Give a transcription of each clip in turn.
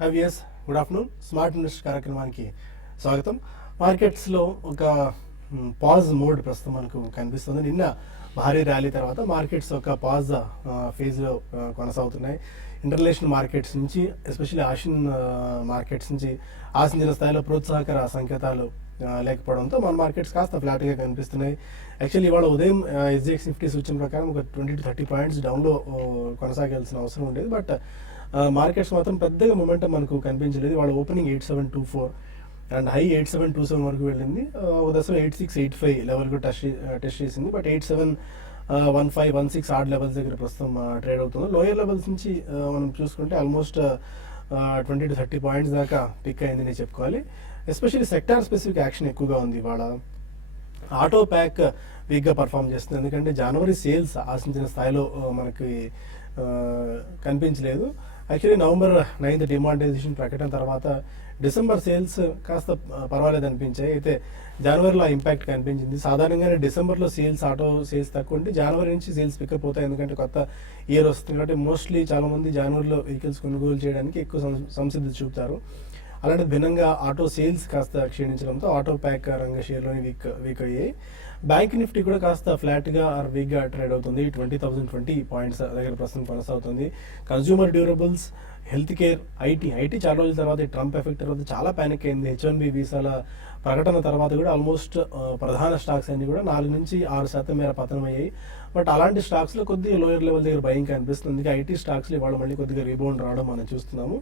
హవియస్ good afternoon. Smart invest కార్యక్రమానికి స్వాగతం. మార్కెట్స్లో ఒక పాజ్ మోడ్ ప్రస్తుతం మనకు కనిపిస్తుంది. నిన్న భారీ ర్యాలీ తర్వాత మార్కెట్స్ ఒక పాజ్ ఫేజ్లో కొనసాగుతున్నాయి. ఇంటర్నేషనల్ మార్కెట్స్ నుంచి ఎస్పెషల్లీ ఆసియన్ మార్కెట్స్ నుంచి ఆశించిన స్థాయిలో ప్రోత్సాహకర సంకేతాలు లేకపోవడంతో మన మార్కెట్స్ కాస్త ఫ్లాట్గా కనిపిస్తున్నాయి. యాక్చువల్లీ ఇవాళ ఉదయం ఎస్జిఎక్స్ నిఫ్టీ సూచన ప్రకారం ఒక 20 to 30 పాయింట్స్ డౌన్లో కొనసాగాల్సిన అవసరం ఉండేది. బట్ మార్కెట్స్ మాత్రం పెద్దగా మొమెంటం మనకు కనిపించలేదు. వాళ్ళ ఓపెనింగ్ 8724 అండ్ హై 8727 వరకు వెళ్ళింది. ఒక దశలో 8685 లెవెల్కు టెస్ట్ చేసింది. బట్ 871516 ఆర్డ్ లెవెల్స్ దగ్గర ప్రస్తుతం ట్రేడ్ అవుతుంది. లోయర్ లెవెల్స్ నుంచి మనం చూసుకుంటే ఆల్మోస్ట్ 20 to 30 పాయింట్స్ దాకా పిక్ అయిందని చెప్పుకోవాలి. ఎస్పెషల్లీ సెక్టార్ స్పెసిఫిక్ యాక్షన్ ఎక్కువగా ఉంది. ఇవాళ ఆటో ప్యాక్ వీక్గా పర్ఫామ్ చేస్తుంది. ఎందుకంటే జనవరి సేల్స్ ఆశించిన స్థాయిలో మనకి కనిపించలేదు. యాక్చువల్లీ November 9th డిమానిటైజేషన్ ప్రకటన తర్వాత డిసెంబర్ సేల్స్ కాస్త పర్వాలేదు అనిపించాయి. అయితే జనవరిలో ఆ ఇంపాక్ట్ కనిపించింది. సాధారణంగానే డిసెంబర్లో ఆటో సేల్స్ తక్కువ ఉంటే జనవరి నుంచి సేల్స్ పికప్ అవుతాయి. ఎందుకంటే కొత్త ఇయర్ వస్తుంది కాబట్టి మోస్ట్లీ చాలామంది జనవరిలో వెహికల్స్ కొనుగోలు చేయడానికి ఎక్కువ సంసిద్ధి చూపుతారు. అలాంటి భిన్నంగా ఆటో సేల్స్ కాస్త క్షీణించడంతో ఆటో ప్యాక్ రంగ షేర్లోని వీక్ అయ్యాయి. బ్యాంక్ నిఫ్టీ కూడా కాస్త ఫ్లాట్గా ఆర్ వీక్గా ట్రేడ్ అవుతుంది. 20,020 పాయింట్స్ దగ్గర ప్రస్తుతం కొనసాగుతుంది. Consumer durables, health care, IT చాలా రోజుల తర్వాత ట్రంప్ ఎఫెక్ట్ తర్వాత చాలా ప్యానిక్ అయింది. H1B వీసాల ప్రకటన తర్వాత కూడా ఆల్మోస్ట్ ప్రధాన స్టాక్స్ అన్ని కూడా 4 నుంచి 6% మేర పతనం అయ్యాయి. బట్ అలాంటి స్టాక్స్లో కొద్దిగా లోయర్ లెవెల్ దగ్గర భయం కనిపిస్తుంది. ఐటీ స్టాక్స్లో ఇవాళ మళ్ళీ కొద్దిగా రీబౌండ్ రావడం మనం చూస్తున్నాము.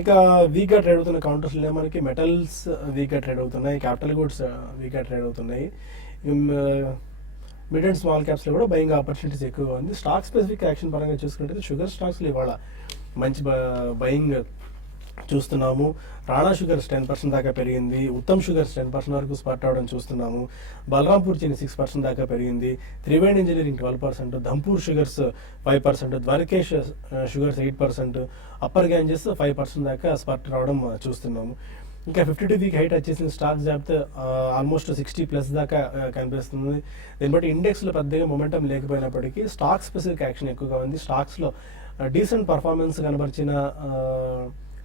ఇంకా వీక్గా ట్రేడ్ అవుతున్న కౌంటర్స్లో మనకి మెటల్స్ వీక్గా ట్రేడ్ అవుతున్నాయి, క్యాపిటల్ గూడ్స్ వీక్గా ట్రేడ్ అవుతున్నాయి. మిడ్ అండ్ స్మాల్ క్యాప్స్లో కూడా బయింగ్ ఆపర్చునిటీస్ ఎక్కువగా ఉంది. స్టాక్ స్పెసిఫిక్ యాక్షన్ పరంగా చూసుకుంటే షుగర్ స్టాక్స్లో ఇవాళ మంచి బయింగ్ చూస్తున్నాము. రాణా షుగర్స్ 10% దాకా పెరిగింది. ఉత్తమ్ షుగర్స్ 10% వరకు స్పాట్ అవడం చూస్తున్నాము. బలరాంపూర్ చీని 6% దాకా పెరిగింది. Triveni engineering 12%, Dhampur sugars 5%, Dwarikesh sugars 8%, upper Ganges 5% దాకా స్పాట్ రావడం చూస్తున్నాము. ఇంకా 52 వీక్ హైట్ వచ్చేసిన స్టాక్స్ జాబితా ఆల్మోస్ట్ 60+ దాకా కనిపిస్తుంది. దీన్ని బట్టి ఇండెక్స్లో పెద్దగా మొమెంటం లేకపోయినప్పటికీ స్టాక్ స్పెసిఫిక్ యాక్షన్ ఎక్కువగా ఉంది. స్టాక్స్లో డీసెంట్ పర్ఫార్మెన్స్ కనబరిచిన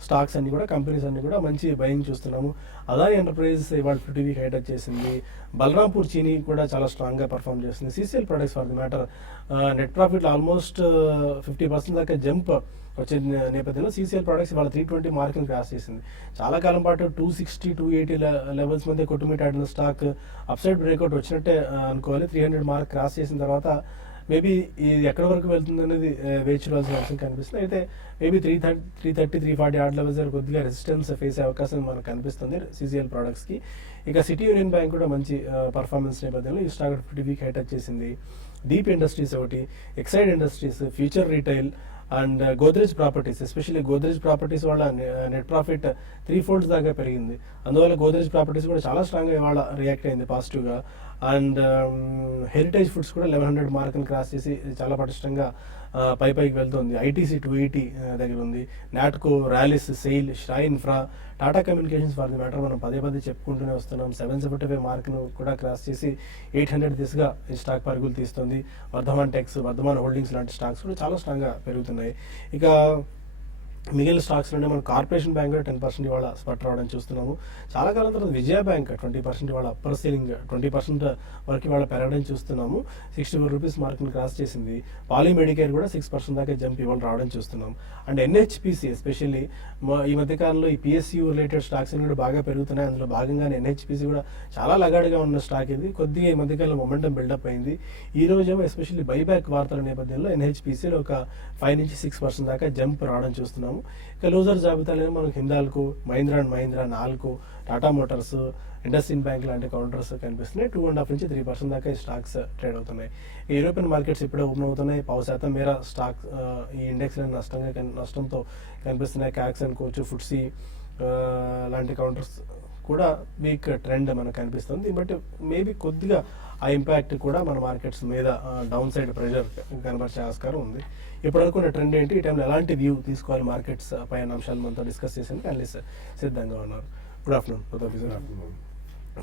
స్టాక్స్ అన్ని కూడా, కంపెనీస్ అన్ని కూడా మంచి బయింగ్ చూస్తున్నాము. అదాని ఎంటర్ప్రైజెస్ ఇవాళ 50 వీక్ హైట్ వచ్చేసింది. బలరాంపూర్ చీని కూడా చాలా స్ట్రాంగ్గా పర్ఫామ్ చేస్తుంది. CCL products for the matter net profit almost 50% దాకా జంప్ వచ్చే నేపథ్యంలో CCL ప్రొడక్ట్స్ ఇవాళ 320 మార్కులు క్రాస్ చేసింది. చాలా కాలం పాటు 260, 280 లెవెల్స్ మధ్య కొట్టుమిట్టాడిన స్టాక్ అప్సైడ్ బ్రేక్అవుట్ వచ్చినట్టే అనుకోవాలి. 300 మార్క్ క్రాస్ చేసిన తర్వాత మేబీ ఇది ఎక్కడి వరకు వెళ్తుంది అనేది వేచి చూడాల్సిన అవసరం కనిపిస్తుంది. అయితే మేబీ 330, 340 ఆర్డ్ లెవెల్స్ దగ్గర కొద్దిగా రెసిస్టెన్స్ ఫేస్ అయ్యే అవకాశం మనకు కనిపిస్తుంది CCL ప్రోడక్ట్స్కి. ఇక సిటీ యూనియన్ బ్యాంక్ కూడా మంచి పర్ఫార్మెన్స్ నేపథ్యంలో ఈ స్టాక్ 50 వీక్ హైట్ వచ్చేసింది. డీప్ ఇండస్ట్రీస్ ఒకటి, Exide industries, future retail and Godrej properties, especially Godrej properties వాళ్ళ నెట్ ప్రాఫిట్ 3 folds దాకా పెరిగింది. అందువల్ల గోద్రేజ్ ప్రాపర్టీస్ కూడా చాలా స్ట్రాంగ్గా ఇవాళ రియాక్ట్ అయింది పాజిటివ్గా. అండ్ హెరిటేజ్ ఫుడ్స్ కూడా 1100 మార్కులు క్రాస్ చేసి చాలా పటిష్టంగా పైకి వెళ్తుంది. ITC 280 దగ్గర ఉంది. Natco, Rallis, SAIL, Srei Infra, Tata Communications for the matter మనం పదే చెప్పుకుంటూనే వస్తున్నాం. 775 మార్కును కూడా క్రాస్ చేసి 800 దిశగా ఈ స్టాక్ పరుగులు తీస్తుంది. వర్ధమాన్ టెక్స్, వర్ధమాన్ హోల్డింగ్స్ లాంటి స్టాక్స్ కూడా చాలా స్ట్రాంగ్గా పెరుగుతున్నాయి. ఇక మిగిలిన స్టాక్స్లోనే మనం కార్పొరేషన్ బ్యాంక్ 10% ఇవాళ స్పట్ రావడం చూస్తున్నాము. చాలా కాలం తర్వాత విజయ బ్యాంక్ 20% ఇవాళ అప్పర్ సీలింగ్ 20% వరకు ఇవాళ పెరగడం చూస్తున్నాము. 64 రూపీస్ మార్కును క్రాస్ చేసింది. పాలీ మెడికేర్ కూడా 6% దాకా జంప్ ఇవాళ రావడం చూస్తున్నాం. అండ్ NHPC ఎస్పెషల్లీ ఈ మధ్యకాలంలో ఈ PSU రిలేటెడ్ స్టాక్స్ కూడా బాగా పెరుగుతున్నాయి. అందులో భాగంగానే NHPC కూడా చాలా లగాడుగా ఉన్న స్టాక్ ఇది. కొద్దిగా ఈ మధ్యకాలంలో మొమెంటం బిల్డప్ అయింది. ఈ రోజేమో ఎస్పెషల్లీ బైబ్యాక్ వార్తల నేపథ్యంలో NHPCలో ఒక 5 నుంచి 6% దాకా జంప్ రావడం చూస్తున్నాము. ఇక లూజర్ జాబితాలో మనకు Hindalco, Mahindra and Mahindra, NALCO, Tata Motors, IndusInd bank లాంటి కౌంటర్స్ కనిపిస్తున్నాయి. 2.5 నుంచి 3% దాకా ఈ స్టాక్స్ ట్రేడ్ అవుతున్నాయి. యూరోపియన్ మార్కెట్స్ ఇప్పుడే ఓపెన్ అవుతున్నాయి. 0.5% మేర స్టాక్ ఈ ఇండెక్స్ నష్టంతో కనిపిస్తున్నాయి. క్యాక్స్ అండ్ కోచ్, ఫుడ్సీ లాంటి కౌంటర్స్ కూడా వీక్ ట్రెండ్ మనకు కనిపిస్తుంది. బట్ మేబీ కొద్దిగా ఆ ఇంపాక్ట్ కూడా మన మార్కెట్స్ మీద డౌన్ సైడ్ ప్రెషర్ కనబరిచే ఆస్కారం ఉంది. ఇప్పటివరకు ఉన్న ట్రెండ్ ఏంటి, ఈ టైంలో ఎలాంటి వ్యూ తీసుకోవాలి మార్కెట్స్ పైన అంశాలు మనతో డిస్కస్ చేసేందుకు అనలిస్ట్ సిద్ధంగా ఉన్నారు. Good afternoon.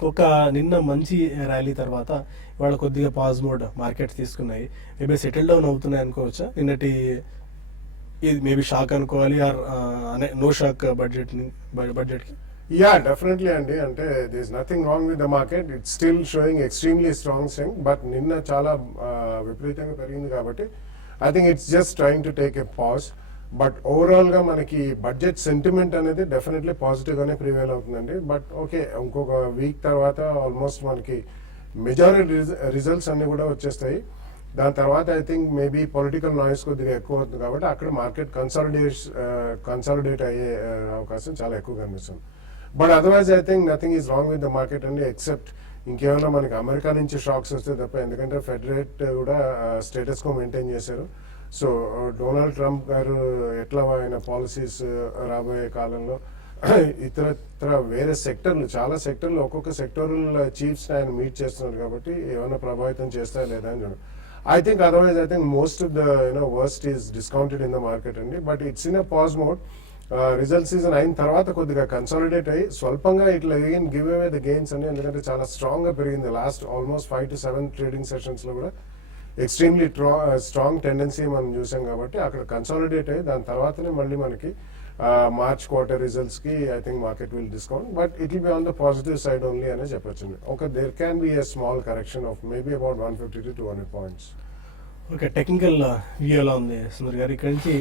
ఒక నిన్న మంచి ర్యాలీ తర్వాత ఇవాళ కొద్దిగా పాజ్ మోడ్ మార్కెట్స్ తీసుకున్నాయి. మేబీ సెటిల్ డౌన్ అవుతున్నాయి అనుకోవచ్చా? నిన్నటి ఇది మేబీ షాక్ అనుకోవాలి ఆర్ నో షాక్ బడ్జెట్కి. యా డెఫినెట్లీ అండి, అంటే there is nothing wrong with the market, it's still showing extremely strong strength. But నిన్న చాలా విపరీతంగా పెరిగింది కాబట్టి I think it's just trying to take a pause. But overall గా మనకి బడ్జెట్ సెంటిమెంట్ అనేది డెఫినెట్లీ పాజిటివ్ గానే ప్రివేల్ అవుతుందండి. బట్ ఓకే, ఇంకొక వీక్ తర్వాత ఆల్మోస్ట్ మనకి మెజారిటీ రిజల్ట్స్ అన్ని కూడా వచ్చేస్తాయి. దాని తర్వాత I think maybe political noise కొద్దిగా ఎక్కువ అవుతుంది కాబట్టి అక్కడ మార్కెట్ కన్సాలిడేట్ అయ్యే అవకాశం చాలా ఎక్కువ కనిపిస్తుంది. But otherwise I think nothing is wrong with the market అండి, ఎక్సెప్ట్ ఇంకేమైనా మనకి అమెరికా నుంచి షాక్స్ వస్తే తప్ప. ఎందుకంటే ఫెడ్ రేట్ కూడా స్టేటస్ కో మెయింటైన్ చేశారు. సో డొనాల్డ్ ట్రంప్ గారు ఎట్లా ఆయన పాలసీస్ రాబోయే కాలంలో ఇతర వేరే సెక్టర్లు, చాలా సెక్టర్లు, ఒక్కొక్క సెక్టరల్ చీఫ్స్ ఆయన మీట్ చేస్తున్నారు కాబట్టి ఏమైనా ప్రభావితం చేస్తారా లేదా అని చూడండి. I think otherwise, I think most of the worst is discounted in the market అండి. But it's in a pause mode. Result season అయిన తర్వాత కొద్దిగా కన్సాలిడేట్ అయ్యి స్వల్పంగా ఇట్లా again give away the gains అండి. ఎందుకంటే చాలా స్ట్రాంగ్ గా పెరిగింది last almost 5 to 7 trading sessions లో కూడా ఎక్స్ట్రీమ్లీ స్ట్రాంగ్ టెండెన్సీ మనం చూసాం కాబట్టి అక్కడ కన్సాలిడేట్ అయ్యి దాని తర్వాతనే మళ్ళీ మనకి మార్చ్ క్వార్టర్ రిజల్ట్స్ కి I think market will discount. But it will be on the positive side only అనే చెప్పొచ్చు. ఒక there can be a small correction of maybe about 150 to 200 points. Okay, technical view ఎలా ఉంది సుందర్ గారు? ఇక్కడ నుంచి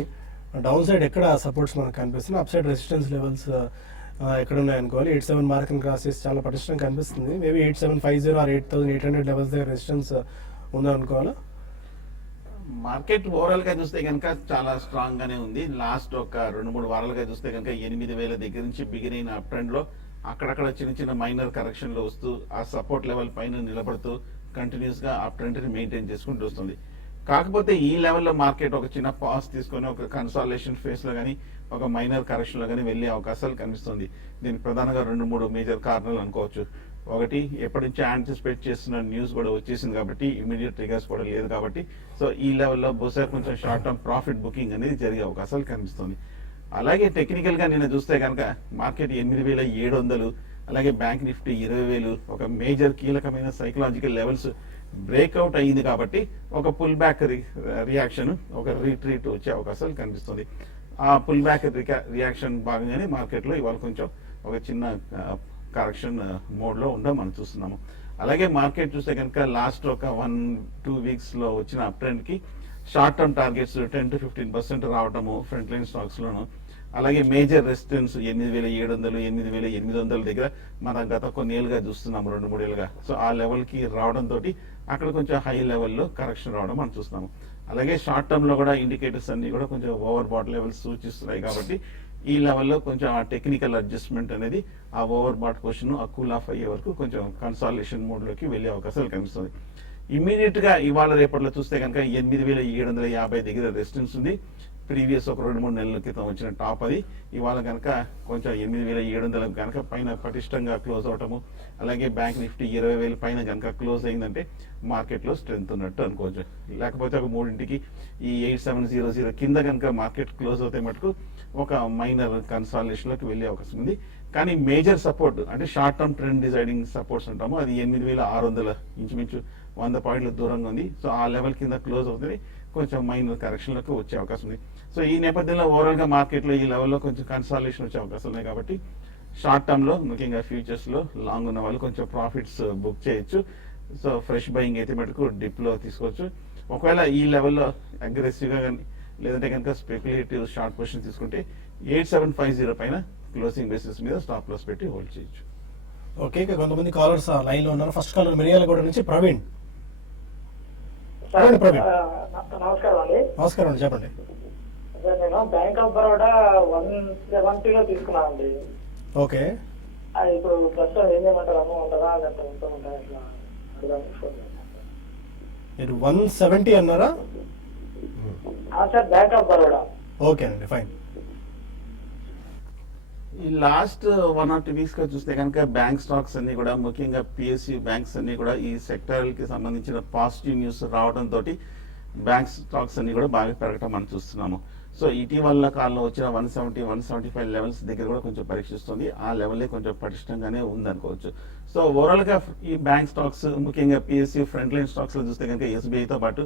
down side ఎక్కడ సపోర్ట్స్ మనకు కనిపిస్తుంది, అప్ సైడ్ రెసిస్టెన్స్ లెవెల్స్ ఎక్కడ ఉన్నాయి అనుకోవాలి? 87 మార్కింగ్ క్రాస్ చేసి చాలా పటిష్టంగా కనిపిస్తుంది. మేబీ 8750 ఆర్ 8800 లెవెల్స్ దగ్గర రెసిస్టెన్స్ ఉందా అనుకోవాలా? మార్కెట్ ఓవరాల్ గా చూస్తే కనుక చాలా స్ట్రాంగ్ గానే ఉంది. లాస్ట్ ఒక 2-3 వారాలుగా చూస్తే కనుక 8000 దగ్గర నుంచి బిగిన్ అయిన అప్ ట్రెండ్ లో అక్కడక్కడ చిన్న చిన్న మైనర్ కరెక్షన్ లో వస్తూ ఆ సపోర్ట్ లెవెల్ పైన నిలబడుతూ కంటిన్యూస్ గా అప్ ట్రెండ్ ని మెయింటైన్ చేసుకుంటూ వస్తుంది. కాకపోతే ఈ లెవెల్లో మార్కెట్ ఒక చిన్న పాజ్ తీసుకొని ఒక కన్సాలేషన్ ఫేస్ లో కానీ ఒక మైనర్ కరెక్షన్ లో కానీ వెళ్లే అవకాశాలు కనిపిస్తుంది. దీనికి ప్రధానంగా 2-3 మేజర్ కారణాలు అనుకోవచ్చు. ఒకటి, ఎప్పటి నుంచి యాంటిసిపేట్ చేస్తున్న న్యూస్ కూడా వచ్చేసింది కాబట్టి ఇమీడియట్ ట్రిగర్స్ కూడా లేదు కాబట్టి సో ఈ లెవెల్లో బహుశా కొంచెం షార్ట్ టర్మ్ ప్రాఫిట్ బుకింగ్ అనేది జరిగే అవకాశాలు కనిపిస్తుంది. అలాగే టెక్నికల్ గా నేను చూస్తే కనుక మార్కెట్ 8700, అలాగే బ్యాంక్ నిఫ్టీ 20,000 ఒక మేజర్ కీలకమైన సైకలాజికల్ లెవెల్స్ బ్రేక్అవుట్ అయ్యింది కాబట్టి ఒక పుల్ బ్యాక్ రియాక్షన్, ఒక రీట్రీట్ వచ్చే అవకాశాలు కనిపిస్తుంది. ఆ పుల్ బ్యాక్ రియాక్షన్ భాగంగానే మార్కెట్లో ఇవాళ కొంచెం ఒక చిన్న కరెక్షన్ మోడ్ లో ఉండడం మనం చూస్తున్నాము. అలాగే మార్కెట్ చూస్తే కనుక లాస్ట్ ఒక 1-2 వీక్స్ లో వచ్చిన అప్ ట్రెండ్ కి షార్ట్ టర్మ్ టార్గెట్స్ 10 to 15% రావటము ఫ్రంట్ లైన్ స్టాక్స్ లోను. అలాగే మేజర్ రెసిస్టెన్స్ 8700, 8800 దగ్గర మనం గత కొన్నేళ్ళుగా చూస్తున్నాము, 2-3 ఏళ్ళుగా. సో ఆ లెవెల్ కి రావడం తోటి అక్కడ కొంచెం హై లెవెల్లో కరెక్షన్ రావడం మనం చూస్తున్నాము. అలాగే షార్ట్ టర్మ్ లో కూడా ఇండికేటర్స్ అన్ని కూడా కొంచెం ఓవర్ బాట్ లెవెల్స్ సూచిస్తున్నాయి కాబట్టి ఈ లెవెల్లో కొంచెం ఆ టెక్నికల్ అడ్జస్ట్మెంట్ అనేది ఆ ఓవర్ బాట్ పొజిషన్ ఆ కూల్ ఆఫ్ అయ్యే వరకు కొంచెం కన్సాలిడేషన్ మోడ్ లోకి వెళ్లే అవకాశాలు కనిపిస్తుంది. ఇమీడియట్ గా ఇవాళ రేపట్లో చూస్తే కనుక 8750 దగ్గర రెసిస్టెన్స్ ఉంది. ప్రీవియస్ ఒక 2-3 నెలల క్రితం వచ్చిన టాప్ అది. ఇవాళ కనుక కొంచెం 8700 కనుక పైన పటిష్టంగా క్లోజ్ అవటము, అలాగే బ్యాంక్ నిఫ్టీ 20,000 పైన కనుక క్లోజ్ అయిందంటే మార్కెట్ లో స్ట్రెంత్ ఉన్నట్టు అనుకోవచ్చు. లేకపోతే ఒక 3ంటికి ఈ 8700 కింద కనుక మార్కెట్ క్లోజ్ అవుతే మటుకు ఒక మైనర్ కన్సాలిడేషన్ లోకి వెళ్లే అవకాశం ఉంది. కానీ మేజర్ సపోర్ట్ అంటే short term trend deciding supports అంటాము, అది 8600, ఇంచుమించు 100 పాయింట్ల దూరంగా ఉంది. సో ఆ లెవెల్ కింద క్లోజ్ అవుతుంది, కొంచెం మైనర్ కరెక్షన్ లకు వచ్చే అవకాశం ఉంది. సో ఈ నేపథ్యంలో ఓవరాల్ గా మార్కెట్ లో ఈ లెవెల్లో కొంచెం కన్సాలిడేషన్ వచ్చే అవకాశం ఉన్నాయి కాబట్టి షార్ట్ టర్మ్ లో ముఖ్యంగా ఫ్యూచర్స్ లో లాంగ్ ఉన్న వాళ్ళు కొంచెం ప్రాఫిట్స్ బుక్ చేయొచ్చు. సో ఫ్రెష్ బయింగ్ అయితే మటుకు డిప్ లో తీసుకోవచ్చు. ఒకవేళ ఈ లెవెల్లో అగ్రెసివ్ గా కానీ లేదంటే కనుక స్పెక్యులేటివ్ షార్ట్ పొజిషన్ తీసుకుంటే 8750 పైన క్లోజింగ్ బేసిస్ మీద స్టాప్ లాస్ పెట్టి హోల్డ్ చేయొచ్చు. ఓకే, ఇక కొంతమంది కాలర్స్ లైన్ లో ఉన్నారు. ఫస్ట్ కాలర్ మిర్యాలగూడ నుంచి ప్రవీణ్. ప్రవీణ్ నమస్కారం అండి. నమస్కారం అండి, చెప్పండి. నేను బ్యాంక్ ఆఫ్ బరోడా 170 లో తీసుకున్నానండి. ఓకే, ఇప్పుడు ప్రస్తుతం ఏం చేయమంటారు? అమ్మ ఉంటుందా లేకపోతే ఉంటుందా? ఇట్లా మీరు 170 అన్నారా? Sir bank of Baroda. Okay అండి, ఫైన్. ఈ లాస్ట్ 1 or 2 వీక్స్ గా చూస్తే కనుక బ్యాంక్ స్టాక్స్ అన్ని కూడా ముఖ్యంగా పిఎస్యు బ్యాంక్స్ అన్ని కూడా ఈ సెక్టర్ కి సంబంధించిన పాజిటివ్ న్యూస్ రావడం తోటి బ్యాంక్ స్టాక్స్ అన్ని కూడా బాగా పెరగటం మనం చూస్తున్నాము. సో ఇటీవల కాలంలో వచ్చిన 170, 175 లెవెల్స్ దగ్గర కూడా కొంచెం పరీక్షిస్తుంది. ఆ లెవెల్ కొంచెం పటిష్టంగానే ఉందనుకోవచ్చు. సో ఓవరాల్ గా ఈ బ్యాంక్ స్టాక్స్ ముఖ్యంగా పిఎస్యు ఫ్రంట్ లైన్ స్టాక్స్ లో చూస్తే కనుక ఎస్బీఐతో పాటు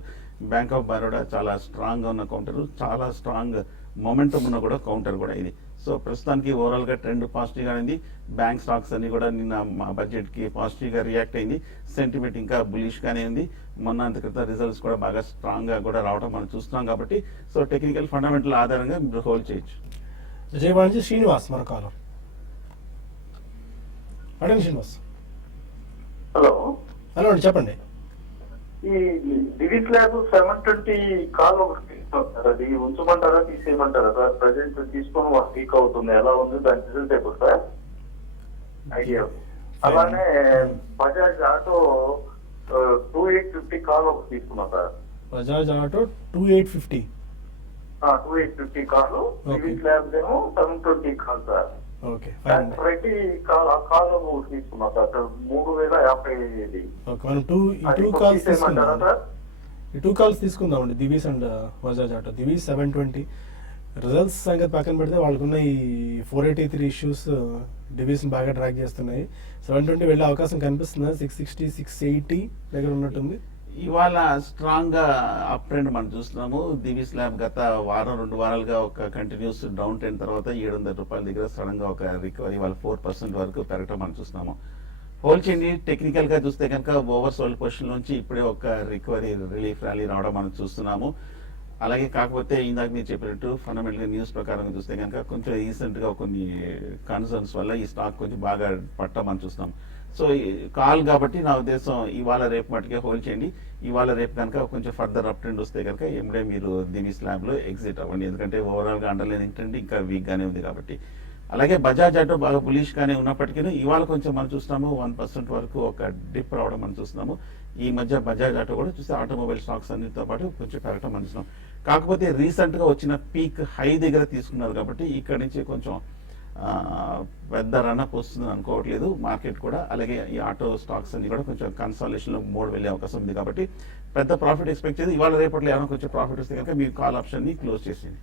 బ్యాంక్ ఆఫ్ బరోడా చాలా స్ట్రాంగ్ గా ఉన్న కౌంటర్, చాలా స్ట్రాంగ్ మొమెంటం ఉన్న కూడా కౌంటర్ కూడా ఇది. సో ప్రస్తుతానికి ఓవరాల్ గా ట్రెండ్ పాజిటివ్ గా ఉంది. బ్యాంక్ స్టాక్స్ అన్ని కూడా నిన్న మా బడ్జెట్ కి పాజిటివ్ గా రియాక్ట్ అయింది. సెంటిమెంట్ ఇంకా బులిష్ గానే ఉంది. మొన్న అంత క్రితం రిజల్ట్స్ కూడా బాగా స్ట్రాంగ్ గా కూడా రావడం మనం చూస్తున్నాం కాబట్టి సో టెక్నికల్ ఫండమెంటల్ ఆధారంగా మీరు హోల్డ్ చేయొచ్చు. విజయవాడ నుంచి శ్రీనివాస్ మన కాలర్. అడగండి శ్రీనివాస్. హలో హలో అండి, చెప్పండి. ఈ డివిస్ ల్యాబ్ 720 కాల్ ఒకటి తీసుకుంటారు, అది ఉంచమంటారా తీసేయమంటారా సార్? ప్రజెంట్ తీసుకొని 1 వీక్ అవుతుంది, ఎలా ఉంది దాని రిజల్ట్ ఎప్పుడు సార్? ఐడియా. అలానే బజాజ్ ఆటో 2850 కాల్ ఒకటి తీసుకున్నా sir. Bajaj Auto 2850. 2850 call. Divi's lab ఏమో 720 call sir. Okay, fine. Reddy call ఒకటి తీసుకున్నా సార్ 3050. ఓకే, మనం టూ కాల్స్ తీసుకుందాం. ఈ 2 కాల్స్ తీసుకుందామండి, Divi's and Bajaj Auto. Divi's 720 results సంగతి పక్కన పెడితే వాళ్ళకున్న ఈ 483 ఇష్యూస్ డివీస్ని బాగా ట్రాక్ చేస్తున్నాయి. 720 వెళ్ళే అవకాశం కనిపిస్తుంది. 660 680 దగ్గర ఉన్నట్టుంది. ఇవాళ స్ట్రాంగ్ గా అప్ ట్రెండ్ మనం చూస్తున్నాము. దివీస్ ల్యాబ్ గత వారం 2 వారాలుగా ఒక కంటిన్యూస్ డౌన్ ట్రెండ్ తర్వాత 700 రూపాయల దగ్గర సడన్ గా ఒక రికవరీ ఇవాళ 4% వరకు పెరగటం మనం చూస్తున్నాము. హోల్డ్ చేయండి. టెక్నికల్ గా చూస్తే కనుక ఓవర్ సోల్డ్ పొజిషన్ నుంచి ఇప్పుడే ఒక రికవరీ రిలీఫ్ ర్యాలీ రావడం మనం చూస్తున్నాము. అలాగే కాకపోతే ఇందాక మీరు చెప్పినట్టు ఫండమెంటల్ న్యూస్ ప్రకారం చూస్తే కనుక కొంచెం రీసెంట్ గా కొన్ని కన్సర్న్స్ వల్ల ఈ స్టాక్ కొంచెం బాగా పట్టడం మనం చూస్తున్నాం. సో కాల్ కాబట్టి నా ఉద్దేశం ఇవాళ రేపు మట్టుకే హోల్డ్ చేయండి. ఇవాళ రేపు కనుక కొంచెం ఫర్దర్ అప్ ట్రెండ్ వస్తే కనుక ఎప్పుడే మీరు దివీస్ ల్యాబ్ లో ఎగ్జిట్ అవ్వండి. ఎందుకంటే ఓవరాల్ గా అండర్లైన్ ట్రెండ్ ఇంకా వీక్ గానే ఉంది కాబట్టి. అలాగే బజాజ్ ఆటో బాగా బులిష్ గానే ఉన్నప్పటికీ ఇవాళ కొంచెం మనం చూస్తున్నాము 1% వరకు ఒక డిప్ రావడం మనం చూస్తున్నాము. ఈ మధ్య బజాజ్ ఆటో కూడా చూస్తే ఆటోమొబైల్ స్టాక్స్ అన్నిటితో పాటు కొంచెం పెరగడం మనం చూస్తున్నాం. కాకపోతే రీసెంట్ గా వచ్చిన పీక్ హై దగ్గర తీసుకున్నారు కాబట్టి ఇక్కడ నుంచి కొంచెం పెద్ద రన్అప్ వస్తుంది అనుకోవట్లేదు మార్కెట్ కూడా. అలాగే ఈ ఆటో స్టాక్స్ అన్ని కూడా కొంచెం కన్సాలేషన్ లో మోడ్ వెళ్ళే అవకాశం ఉంది కాబట్టి పెద్ద ప్రాఫిట్ ఎక్స్పెక్ట్ చేసి ఇవాళ రేపట్లో ఏమైనా కొంచెం ప్రాఫిట్ వస్తే కనుక మీ కాల్ ఆప్షన్ ని క్లోజ్ చేసింది.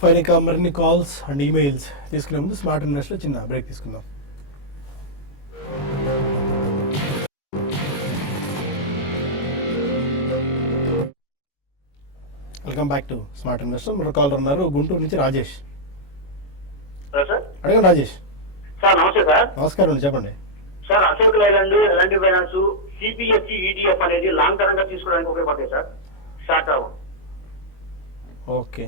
ఫైన్. ఇక మరిన్ని కాల్స్ అండ్ ఈమెయిల్స్ తీసుకునే ముందు స్మార్ట్ ఇన్వెస్ట్లో చిన్న బ్రేక్ తీసుకుందాం. Welcome back to smart investor. మరో కాలర్ ఉన్నారు, గుంటూరు నుంచి రాజేష్. అడగండి రాజేష్. సార్ నమస్తే సార్. నమస్కారం అండి, చెప్పండి. సార్ అశోక్ లైలాండ్, ఎలాంటి ఫైనాన్స్, సిపిఎస్సి, ఈటీఎఫ్ అనేది లాంగ్ టర్మ్ గా తీసుకోవడానికి ఉపయోగపడతాయి sir. Short term. Okay,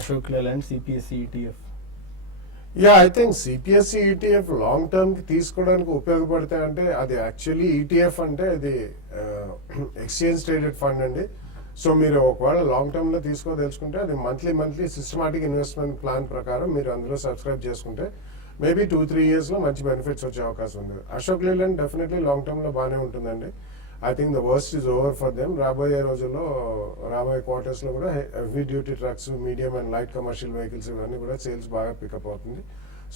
Ashok Leyland CPSE ETF. Yeah, I think CPSE ETF long term కి తీసుకోవడానికి ఉపయోగపడతాయి. అంటే అది యాక్చువల్లీ ఈటీఎఫ్ అంటే అది ఎక్స్చేంజ్ ట్రేడెడ్ ఫండ్ అండి. సో మీరు ఒకవేళ లాంగ్ టర్మ్ లో తీసుకోదలుచుకుంటే అది మంత్లీ సిస్టమాటిక్ ఇన్వెస్ట్మెంట్ ప్లాన్ ప్రకారం మీరు అందులో సబ్స్క్రైబ్ చేసుకుంటే మేబీ 2-3 years లో మంచి బెనిఫిట్స్ వచ్చే అవకాశం ఉంది. Ashok Leyland definitely long term లో బాగానే ఉంటుందండి. I think the worst is over for them. రాబోయే రోజుల్లో రాబోయే క్వార్టర్స్ లో కూడా heavy duty trucks, medium and light commercial vehicles ఇవన్నీ కూడా సేల్స్ బాగా పికప్ అవుతుంది.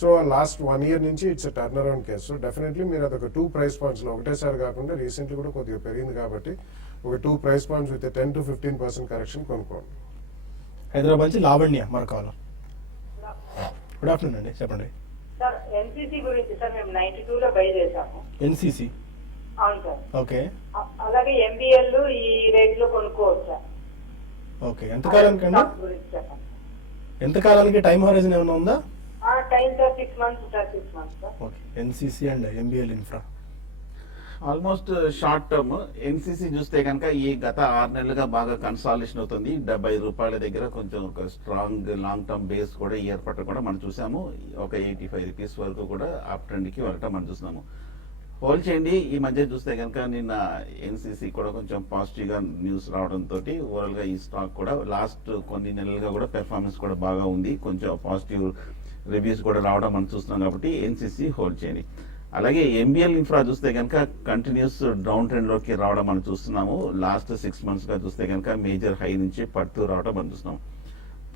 సో లాస్ట్ 1 year నుంచి it's turn around case. So definitely మీరు అదొక 2 price points లో ఒకటేసారి కాకుండా రీసెంట్లీ కూడా కొద్దిగా పెరిగింది కాబట్టి ఒక 2 price points with 10 to 15% correction కొనుక్కోండి. హైదరాబాద్ నుంచి లావణ్య మన కాలర్. గుడ్ ఆఫ్టర్నూన్ అండి, చెప్పండి. సార్ ఎన్సీసీ గురించి సార్ మేము 92 లో బై చేసాము. ఎన్సీసీ. అవును సార్. ఓకే. అలాగే ఎంబీఎల్ ఈ రేట్ లో కొనుక్కోవచ్చా? ఓకే, ఎంతకాలానికి అండి? గురించి చెప్పండి. ఎంతకాలానికి టైం హోరైజన్ ఏమైనా ఉందా? Time sir 6 months sir. 6 months sir. Okay, NCC and MBL infra. Almost short term. NCC చూస్తే కనుక ఈ గత 6 నెలలుగా బాగా కన్సాలిడేషన్ అవుతుంది. 70 రూపాయల దగ్గర కొంచెం ఒక స్ట్రాంగ్ లాంగ్ టర్మ్ బేస్ కూడా ఏర్పడటం కూడా మనం చూసాము. ఒక 85 రూపీస్ వరకు కూడా అప్ ట్రెండ్ కి వెళ్ళటం మనం చూస్తున్నాము. హోల్డ్ చేయండి. ఈ మధ్య చూస్తే కనుక నిన్న ఎన్సీసీ కూడా కొంచెం పాజిటివ్ గా న్యూస్ రావడంతో ఓవరాల్ గా ఈ స్టాక్ కూడా లాస్ట్ కొన్ని నెలలుగా కూడా పెర్ఫార్మెన్స్ కూడా బాగా ఉంది. కొంచెం పాజిటివ్ రివ్యూస్ కూడా రావడం మనం చూస్తున్నాం కాబట్టి ఎన్సీసీ హోల్డ్ చేయండి. అలాగే ఎంబీఎల్ ఇన్ఫ్రా చూస్తే కనుక కంటిన్యూస్ డౌన్ ట్రెండ్ లోకి రావడం మనం చూస్తున్నాము. లాస్ట్ 6 months గా చూస్తే కనుక మేజర్ హై నుంచి పడుతూ రావడం మనం చూస్తున్నాం.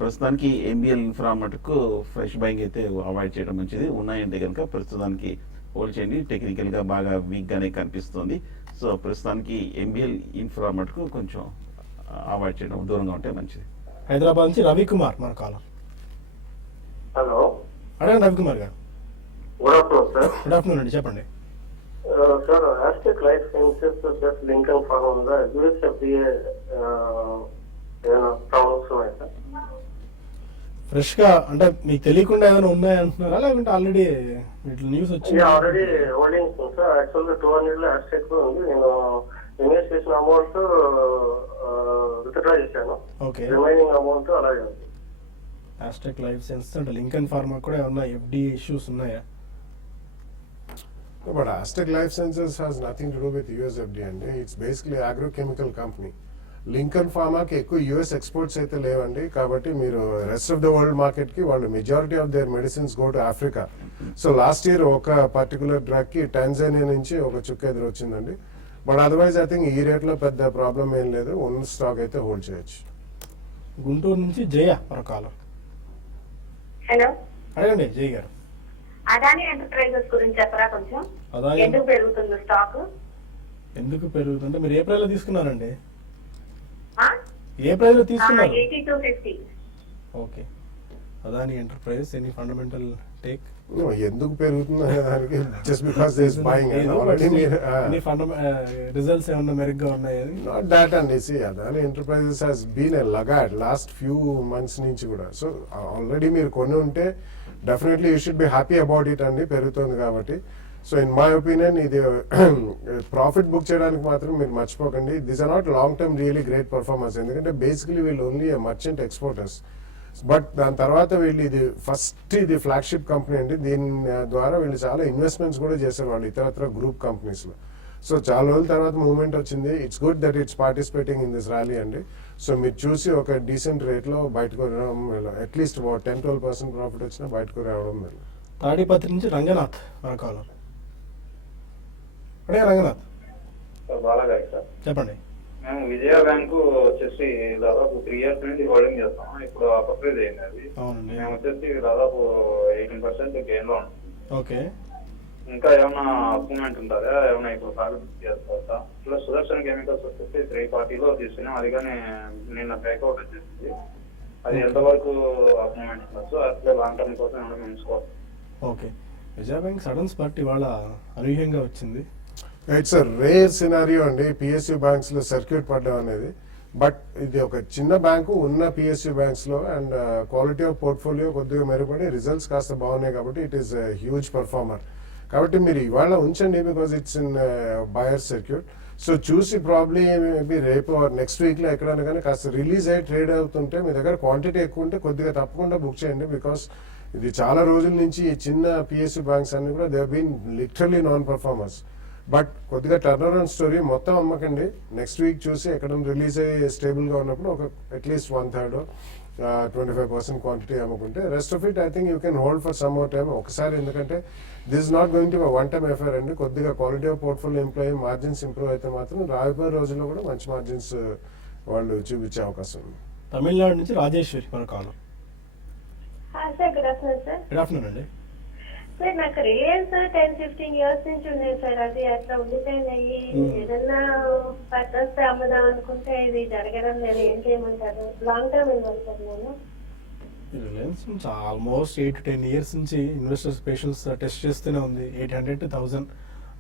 ప్రస్తుతానికి ఎంబీఎల్ ఇన్ఫ్రా మటుకు ఫ్రెష్ బయింగ్ అయితే అవాయిడ్ చేయడం మంచిది. ఉన్నాయంటే కనుక ప్రస్తుతానికి హోల్డ్ చేయండి. టెక్నికల్ గా బాగా వీక్ గానే కనిపిస్తుంది. సో ప్రస్తుతానికి ఎంబీఎల్ ఇన్ఫ్రా మటుకు కొంచెం అవాయిడ్ చేయడం, దూరంగా ఉంటే మంచిది. హైదరాబాద్ నుంచి రవికుమార్ మన కాలర్. హలో, అడగండి రవికుమార్ గారు. Good afternoon sir. Good afternoon అండి, చెప్పండి. Sir Astec life sciences just link farm ఉందా? యూఎస్ఎఫ్డిఏ ఏమైనా ప్రాబ్లమ్స్ ఉన్నాయి సార్? ఫ్రెష్ గా అంటే మీకు తెలియకుండా ఏమైనా ఉన్నాయంటున్నారా లేకుంటే ఆల్రెడీ ఇట్లా న్యూస్ వచ్చింది? ఆల్రెడీ హోల్డింగ్స్ ఉంది సార్. యాక్చువల్గా 200 లో అస్టెక్ ఉంది. నేను ఇన్వెస్ట్ చేసిన అమౌంట్ విత్డ్రా చేశాను. ఓకే. రిమైనింగ్ అమౌంట్ అలాగే ఉంది. ఆస్టెక్ లైఫ్ సైన్స్ అంటే లింకన్ ఫార్మా కూడా ఏమన్నా FD ఇష్యూస్ ఉన్నాయా? But Aztec Life Sciences has nothing to do with US FDA అండి. It's basically agrochemical company. Lincoln ఫార్మాకి ఎక్కువ US ఎక్స్పోర్ట్స్ అయితే లేవండి. కాబట్టి మీరు రెస్ట్ ఆఫ్ ద వరల్డ్ మార్కెట్కి వాళ్ళు majority of their medicines go to Africa. So last year ఒక పర్టికులర్ డ్రగ్కి టాంజానియా నుంచి ఒక చుక్క ఎదురు వచ్చిందండి. బట్ అదర్వైజ్ ఐ థింక్ ఈ రేట్లో పెద్ద ప్రాబ్లం ఏం లేదు. ఉన్న స్టాక్ అయితే హోల్డ్ చేయొచ్చు. గుంటూరు నుంచి జయ మరొకాలం. హలో, అడగండి జయ గారు. అదాని ఎంటర్ప్రైజెస్ గురించి చెప్పరా కొంచెం? అదాని ఎందుకు పెరుగుతుంది స్టాక్? ఎందుకు పెరుగుతుంటే మీరు ఏ ప్రైస్ లో తీసుకున్నారండి? ఏ ప్రైస్ లో తీసుకున్నారు? 8250. Okay. Adani Enterprises any fundamental take? ఎందుకు పెరుగుతుంది అనే దానికి just because they is buying already మీరు రిజల్ట్స్ ఏమన్నా మెరుగ్గా ఉన్నాయి? నాట్ దాట్ అండి. See Adani Enterprises has been a laggard last few months నుంచి కూడా. సో ఆల్రెడీ మీరు కొని ఉంటే definitely you should be happy about it అండి, పెరుగుతుంది కాబట్టి. సో ఇన్ మై ఒపీనియన్ ఇది ప్రాఫిట్ బుక్ చేయడానికి మాత్రం మీరు మర్చిపోకండి. These are not long term really great performance. ఎందుకంటే బేసికలీ వీళ్ళు ఓన్లీ మర్చెంట్ ఎక్స్పోర్టర్స్. బట్ దాని తర్వాత వీళ్ళు ఇది ఫ్లాగ్షిప్ కంపెనీ అండి. దీని ద్వారా వీళ్ళు చాలా ఇన్వెస్ట్మెంట్స్ కూడా చేశారు వాళ్ళు ఇతరత్ర గ్రూప్ కంపెనీస్లో. సో చాలా రోజుల తర్వాత మూవ్మెంట్ వచ్చింది. It's good that it's participating in this rally అండి. సో మీరు చూసి ఒక డీసెంట్ రేట్లో బయటకు రావడం, అట్లీస్ట్ 10-12% ప్రాఫిట్ వచ్చినా బయటకు రావడం మేలు. తాడిపత్రి నుంచి రంగనాథ్ మరొకాలం. అడే రంగనాథ్ బాగా సార్ చెప్పండి. మేము విజయ బ్యాంకు వచ్చేసి దాదాపు 3 years నుండి హోల్డింగ్ చేస్తాం. ఇప్పుడు అప్గ్రేడ్ అయింది అది. అవునండి. మేము వచ్చేసి దాదాపు 18% గెయిన్ లో ఉంటాం. ఓకే. ఇంకా ఏమైనా అప్రూవ్మెంట్ ఉంటుందా? ఏమైనా ఇప్పుడు ప్రాఫిట్ చేసుకోవచ్చా? ప్లస్ సుదర్శన్ కెమికల్స్ వచ్చేసి 340లో తీసుకున్నాం. అది కానీ నిన్న బ్రేక్అవుట్ వచ్చేసింది. అది ఎంతవరకు అప్రూవ్మెంట్ ఉండొచ్చు? అట్లే లాంగ్ టర్మ్ కోసం ఏమైనా ఉంచుకోవచ్చు. ఓకే. విజయ బ్యాంక్ సడన్ స్పాట్ ఇవాళ అనూహ్యంగా వచ్చింది. ఇట్స్ అ రేర్ సినారియో అండి PSU బ్యాంక్స్ లో సర్క్యూట్ పడడం అనేది. బట్ ఇది ఒక చిన్న బ్యాంకు ఉన్న PSU బ్యాంక్స్ లో అండ్ క్వాలిటీ ఆఫ్ పోర్ట్ఫోలియో కొద్దిగా మెరుగుపడి రిజల్ట్స్ కాస్త బాగున్నాయి కాబట్టి ఇట్ ఈస్ హ్యూజ్ పర్ఫార్మర్. కాబట్టి మీరు ఇవాళ ఉంచండి because it's in buyer circuit. So చూసి ప్రాబ్లీ మేబీ రేపు నెక్స్ట్ వీక్ లో ఎక్కడైనా కానీ కాస్త రిలీజ్ అయ్యి ట్రేడ్ అవుతుంటే మీ దగ్గర క్వాంటిటీ ఎక్కువ ఉంటే కొద్దిగా తప్పకుండా బుక్ చేయండి. బికాస్ ఇది చాలా రోజుల నుంచి ఈ చిన్న PSU బ్యాంక్స్ అన్ని కూడా they been literally non performers. But కొద్దిగా టర్న్ అరౌండ్ స్టోరీ. మొత్తం అమ్మకండి. నెక్స్ట్ వీక్ చూసి ఎక్కడ రిలీజ్ అయ్యి స్టేబుల్గా ఉన్నప్పుడు ఒక అట్లీస్ట్ 1/3 25% క్వాంటిటీ అమ్ముకుంటే rest of it I think you can hold for some more time ఒకసారి. ఎందుకంటే this is not going to one time affair అండి. కొద్దిగా quality of portfolio improve margins improve అయితే మాత్రం రాబోయే రోజుల్లో కూడా మంచి మార్జిన్స్ వాళ్ళు చూపించే అవకాశం ఉంది. తమిళనాడు నుంచి రాజేశ్వరి మరొకాలం. Sir good afternoon sir. Good afternoon అండి. సార్ నాకు రియల్స్ 10-15 years నుంచి ఉన్నాయి సార్. అది అట్లా ఉండిపోయినాయి. ఏదన్నా పర్పస్ అమ్ముదాం అనుకుంటే ఇది జరగడం లేదు. ఏం చేయమంటారు? లాంగ్ టర్మ్ ఇన్వెస్టర్ నేను. రిలయన్స్ నుంచి ఆల్మోస్ట్ 8 to 10 years నుంచి ఇన్వెస్టర్స్ పేషెన్స్ టెస్ట్ చేస్తూనే ఉంది. 800 to 1000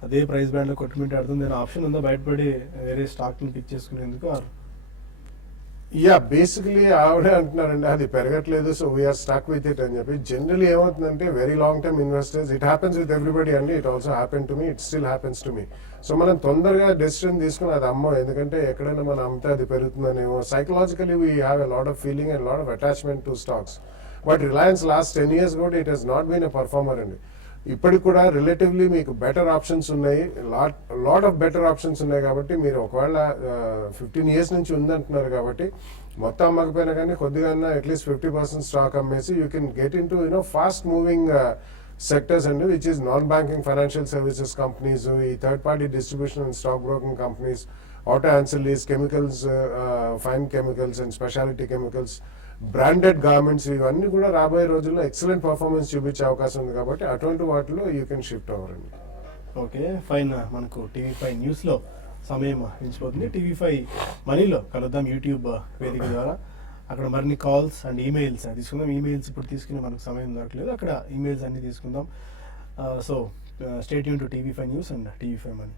అదే ప్రైస్ బ్యాండ్లో కొట్టుమింటే ఆడుతుంది. నేను ఆప్షన్ ఉందా బయటపడి వేరే స్టాక్ని పిక్ చేసుకునేందుకు? యా బేసికలీ ఆవిడే అంటున్నారండి అది పెరగట్లేదు so we are stuck with it అని చెప్పి. జనరలీ ఏమవుతుందంటే very long term investors it happens with everybody అండి. It also happen to me. It still happens to me. So మనం తొందరగా డెసిషన్ తీసుకుని అది అమ్మం. ఎందుకంటే ఎక్కడైనా మనం అమ్మితే అది పెరుగుతుందనేమో psychologically we have a lot of feeling and lot of attachment to stocks. But Reliance last 10 years కూడా it has not been a performer అండి. ఇప్పటికి కూడా రిలేటివ్లీ మీకు బెటర్ ఆప్షన్స్ ఉన్నాయి. లాట్ ఆఫ్ బెటర్ ఆప్షన్స్ ఉన్నాయి. కాబట్టి మీరు ఒకవేళ 15 years నుంచి ఉందంటున్నారు కాబట్టి మొత్తం అమ్మకపోయినా కానీ కొద్దిగా అట్లీస్ట్ 50% స్టాక్ అమ్మేసి you can get in to fast moving sectors అండి which is non banking financial services companies, ఈ third party distribution and stock broking companies, auto ancillaries, chemicals, fine chemicals and speciality chemicals, branded garments ఇవన్నీ కూడా రాబోయే రోజుల్లో excellent performance చూపించే అవకాశం ఉంది. కాబట్టి అటువంటి వాటిలో యూ కెన్ షిఫ్ట్ ఓవర్ అండి. Okay fine. మనకు TV5 న్యూస్లో సమయం మించిపోతుంది. TV5 మనీలో కలుద్దాం యూట్యూబ్ వేదిక ద్వారా. అక్కడ మరిన్ని కాల్స్ అండ్ ఈమెయిల్స్ తీసుకుందాం. ఈమెయిల్స్ ఇప్పుడు తీసుకునే మనకు సమయం దొరకలేదు. అక్కడ ఈమెయిల్స్ అన్ని తీసుకుందాం. So stay tune to TV5 news and TV5 money.